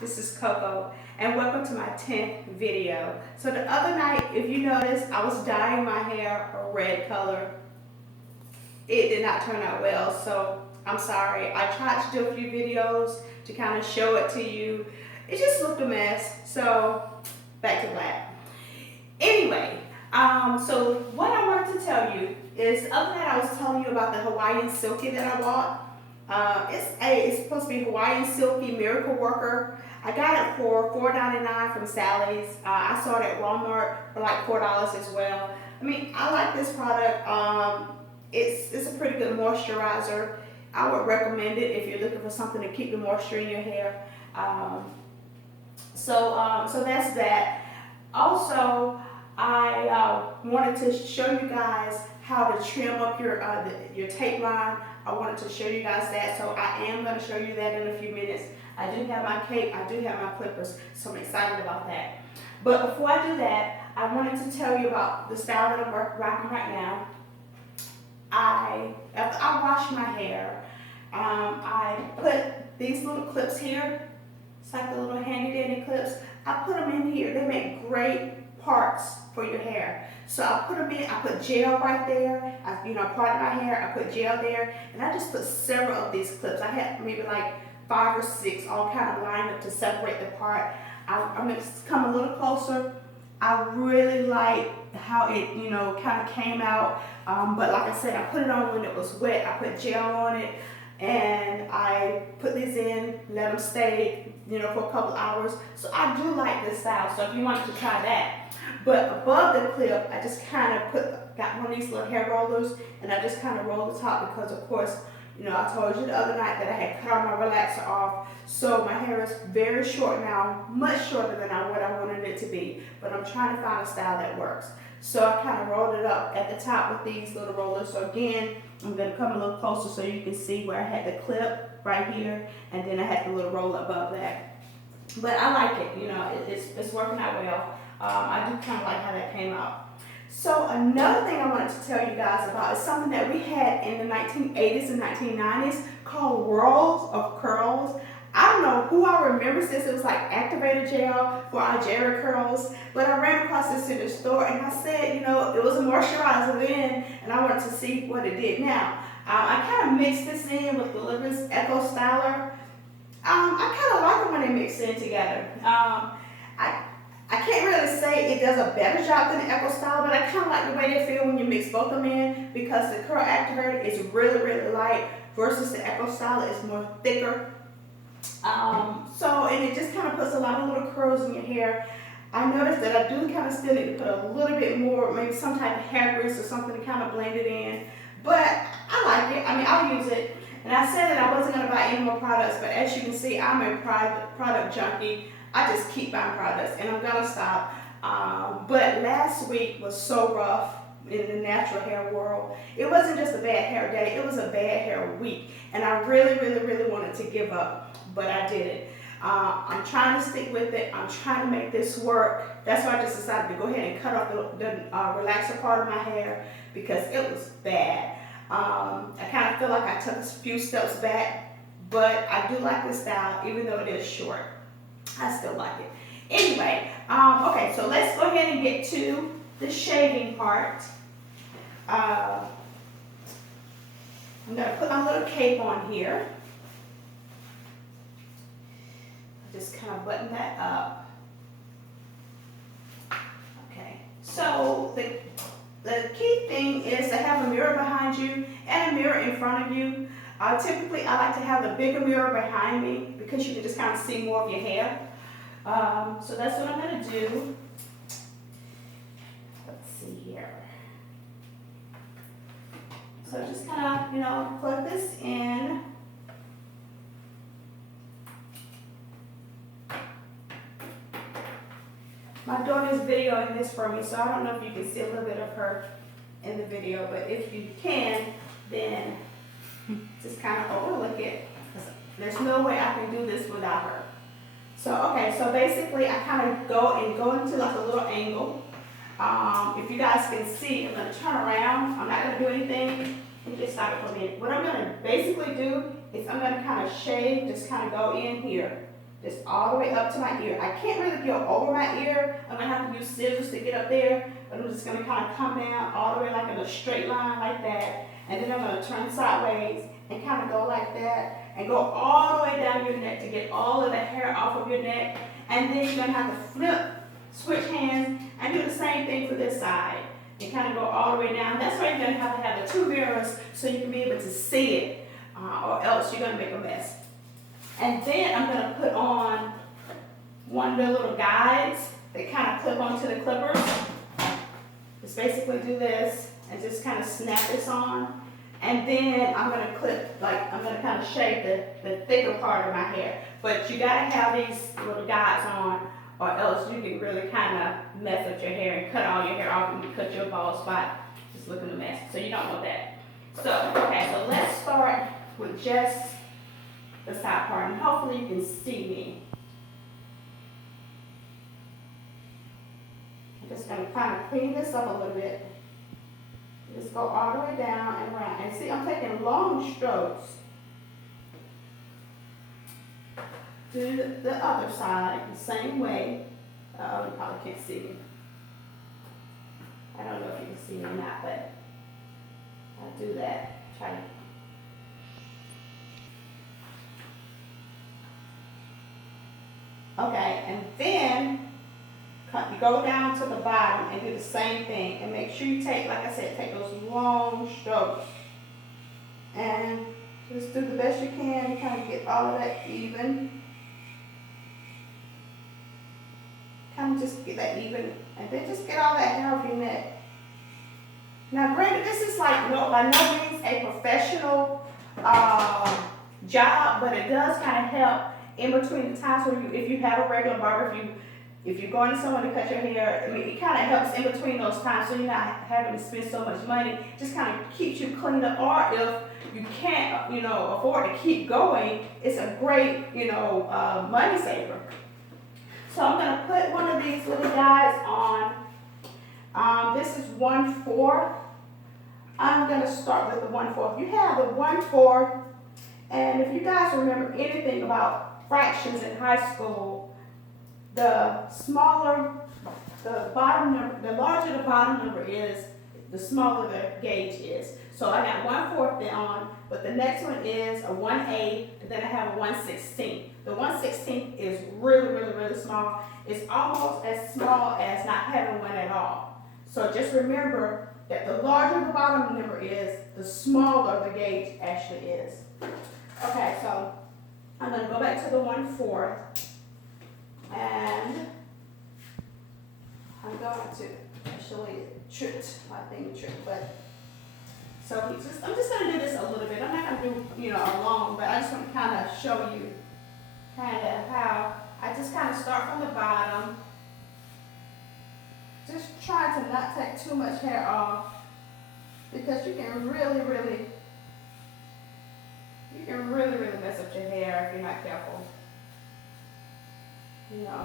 this is Coco, and welcome to my 10th video. So the other night, if you noticed, I was dyeing my hair a red color. It did not turn out well, so I'm sorry. I tried to do a few videos to kind of show it to you. It just looked a mess, so back to black. Anyway, so what I wanted to tell you is, the other night I was telling you about the Hawaiian Silky that I bought. It's supposed to be Hawaiian Silky Miracle Worker. I got it for $4.99 from Sally's. I saw it at Walmart for like $4 as well. I mean, I like this product. It's a pretty good moisturizer. I would recommend it if you're looking for something to keep the moisture in your hair. So that's that. Also, I wanted to show you guys how to trim up your tape line. I wanted to show you guys that, so I am going to show you that in a few minutes. I do have my cape, I do have my clippers, so I'm excited about that. But before I do that, I wanted to tell you about the style that I'm rocking right now. After I wash my hair, I put these little clips here. It's like the little handy dandy clips. I put them in here. They make great parts for your hair. So I put them in, I put gel right there. Part of my hair, I put gel there. And I just put several of these clips. I had maybe like 5 or 6 all kind of lined up to separate the part. I'm going to come a little closer. I really like how it, kind of came out. But like I said, I put it on when it was wet. I put gel on it. And I put these in, let them stay, for a couple hours. So I do like this style. So if you wanted to try that. But above the clip, I just kind of got one of these little hair rollers, and I just kind of roll the top because, of course, I told you the other night that I had cut all my relaxer off. So my hair is very short now, much shorter than what I wanted it to be. But I'm trying to find a style that works. So I kind of rolled it up at the top with these little rollers. So again, I'm going to come a little closer so you can see where I had the clip right here, and then I had the little roller above that. But I like it, it's working out well. I do kind of like how that came out. So another thing I wanted to tell you guys about is something that we had in the 1980s and 1990s called rolls of curls. I don't know who I remember since it was like activator gel for our Jerry curls, but I ran across this in the store and I said, it was a moisturizer then, and I wanted to see what it did now. I kind of mixed this in with the Libras Echo Styler. I kind of like them when they mix in together. I can't really say it does a better job than the Echo Styler, but I kind of like the way they feel when you mix both of them in, because the curl activator is really, really light versus the Echo Styler is more thicker. And it just kind of puts a lot of little curls in your hair. I noticed that I do kind of still need to put a little bit more, maybe some type of hair grease or something to kind of blend it in. But I like it. I mean, I'll use it. And I said that I wasn't going to buy any more products, but as you can see, I'm a product junkie. I just keep buying products, and I'm going to stop. But last week was so rough in the natural hair world. It wasn't just a bad hair day, it was a bad hair week. And I really, really, really wanted to give up, but I didn't. I'm trying to stick with it. I'm trying to make this work. That's why I just decided to go ahead and cut off the relaxer part of my hair, because it was bad. I kind of feel like I took a few steps back, but I do like this style, even though it is short. I still like it. Anyway, okay, so let's go ahead and get to the shaving part. I'm going to put my little cape on here. Just kind of button that up. Okay, so the key thing is to have a mirror behind you and a mirror in front of you. Typically, I like to have the bigger mirror behind me because you can just kind of see more of your hair. So that's what I'm going to do. Let's see here. So just kind of, plug this in. My daughter's videoing this for me, so I don't know if you can see a little bit of her in the video, but if you can, then just kind of overlook it. There's no way I can do this without her. So, okay, so basically I kind of go into like a little angle. If you guys can see, I'm going to turn around. I'm not going to do anything. Let me just stop it for a minute. What I'm going to basically do is I'm going to kind of shave, just kind of go in here. just all the way up to my ear. I can't really go over my ear. I'm gonna have to use scissors to get up there, but I'm just gonna kind of come down all the way like in a straight line like that. And then I'm gonna turn sideways and kind of go like that and go all the way down your neck to get all of the hair off of your neck. And then you're gonna have to flip, switch hands, and do the same thing for this side. And kind of go all the way down. That's why you're gonna have the two mirrors so you can be able to see it, or else you're gonna make a mess. And then I'm gonna put on one of the little guides that kind of clip onto the clippers. Just basically do this and just kind of snap this on. And then I'm gonna clip, like I'm gonna kind of shave the thicker part of my hair. But you gotta have these little guides on, or else you can really kind of mess up your hair and cut all your hair off, and you cut your bald spot, just looking a mess. So you don't want that. So, okay, so let's start with just the side part, and hopefully you can see me. I'm just gonna kind of clean this up a little bit. Just go all the way down and around. And see, I'm taking long strokes. Do the other side the same way. You probably can't see me. I don't know if you can see me or not, but I'll do that. Try to. Okay, and then you go down to the bottom and do the same thing. And make sure you take, like I said, take those long strokes. And just do the best you can to kind of get all of that even. Kind of just get that even, and then just get all that hair off your neck. Now, granted, this is like by no means a professional job, but it does kind of help in between the times where if you have a regular barber, if you're going to someone to cut your hair, I mean, it kind of helps in between those times, so you're not having to spend so much money. Just kind of keeps you cleaned up. Or if you can't, afford to keep going, it's a great, money saver. So I'm going to put one of these little guys on. This is 1/4. I'm going to start with the 1/4. You have the 1/4, and if you guys remember anything about fractions in high school, the smaller the bottom number, the larger the bottom number is, the smaller the gauge is. So I got 1/4 on, but the next one is a 1/8, and then I have a 1/16. The 1/16 is really, really, really small. It's almost as small as not having one at all. So just remember that the larger the bottom number is, the smaller the gauge actually is. Okay, so I'm going to go back to the 1/4, and I'm going to actually tripped my thing tripped, but so I'm just going to do this a little bit. I'm not going to do a long, but I just want to kind of show you kind of how I just kind of start from the bottom, just try to not take too much hair off, because you can really mess up your hair if you're not careful.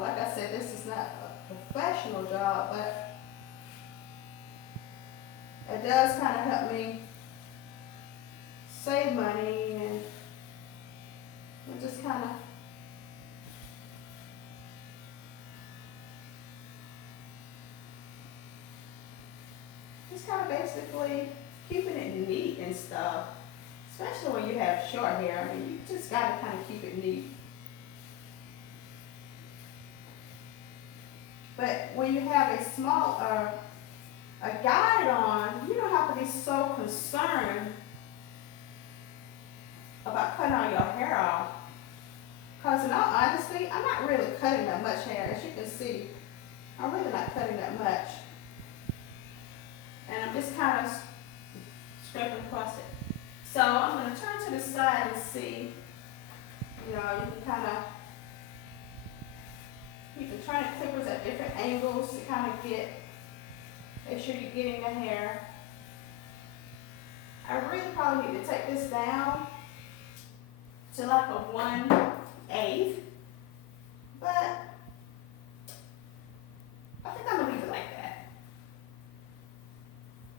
Like I said, this is not a professional job, but it does kind of help me save money, and just kind of basically keeping it neat and stuff, especially when you have short hair. I mean, you just got to kind of keep it neat. But when you have a small a guide on, you don't have to be so concerned about cutting all your hair off. Because in all honesty, I'm not really cutting that much hair. As you can see, I'm really not cutting that much. And I'm just kind of scraping across it. So I'm going to turn to the side and see, you can turn the clippers at different angles to kind of make sure you're getting the hair. I really probably need to take this down to like a 1/8, but I think I'm going to leave it like that.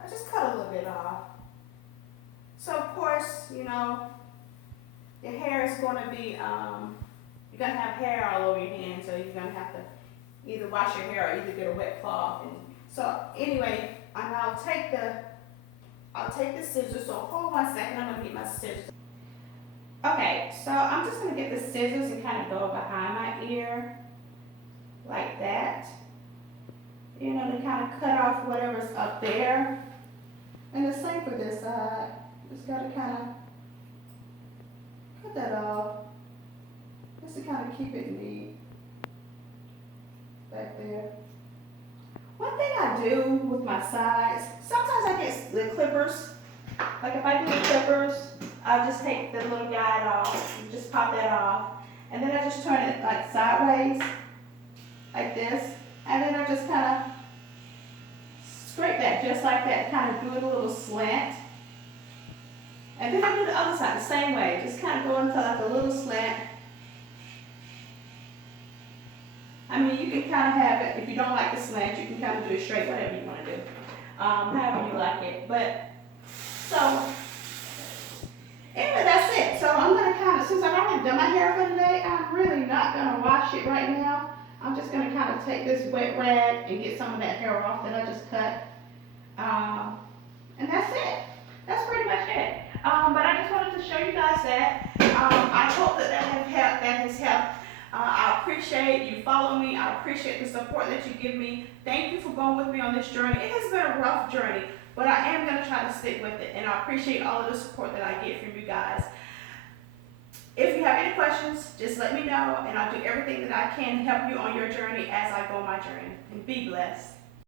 I just cut a little bit off. So of course, your hair is going to be you're gonna have hair all over your hands, so you're gonna have to either wash your hair or either get a wet cloth. And so anyway, and I'll take the scissors. So hold 1 second. I'm gonna get my scissors. Okay, so I'm just gonna get the scissors and kind of go behind my ear like that. You know, to kind of cut off whatever's up there. And the same for this side. Just gotta kind of cut that off. Just to kind of keep it neat back there. One thing I do with my sides, sometimes I get the clippers. Like if I do the clippers, I'll just take the little guide off and just pop that off. And then I just turn it like sideways, like this. And then I just kind of scrape that just like that, kind of do it a little slant. And then I do the other side the same way, just kind of go into like a little slant. I mean, you can kind of have it, if you don't like the slant, you can kind of do it straight, whatever you want to do, however you like it. But, so, anyway, that's it. So I'm going to kind of, since I haven't done my hair for today, I'm really not going to wash it right now. I'm just going to kind of take this wet rag and get some of that hair off that I just cut. And that's it. That's pretty much it. But I just wanted to show you guys that. I hope that has helped. I appreciate you follow me. I appreciate the support that you give me. Thank you for going with me on this journey. It has been a rough journey, but I am going to try to stick with it. And I appreciate all of the support that I get from you guys. If you have any questions, just let me know, and I'll do everything that I can to help you on your journey as I go on my journey. And be blessed.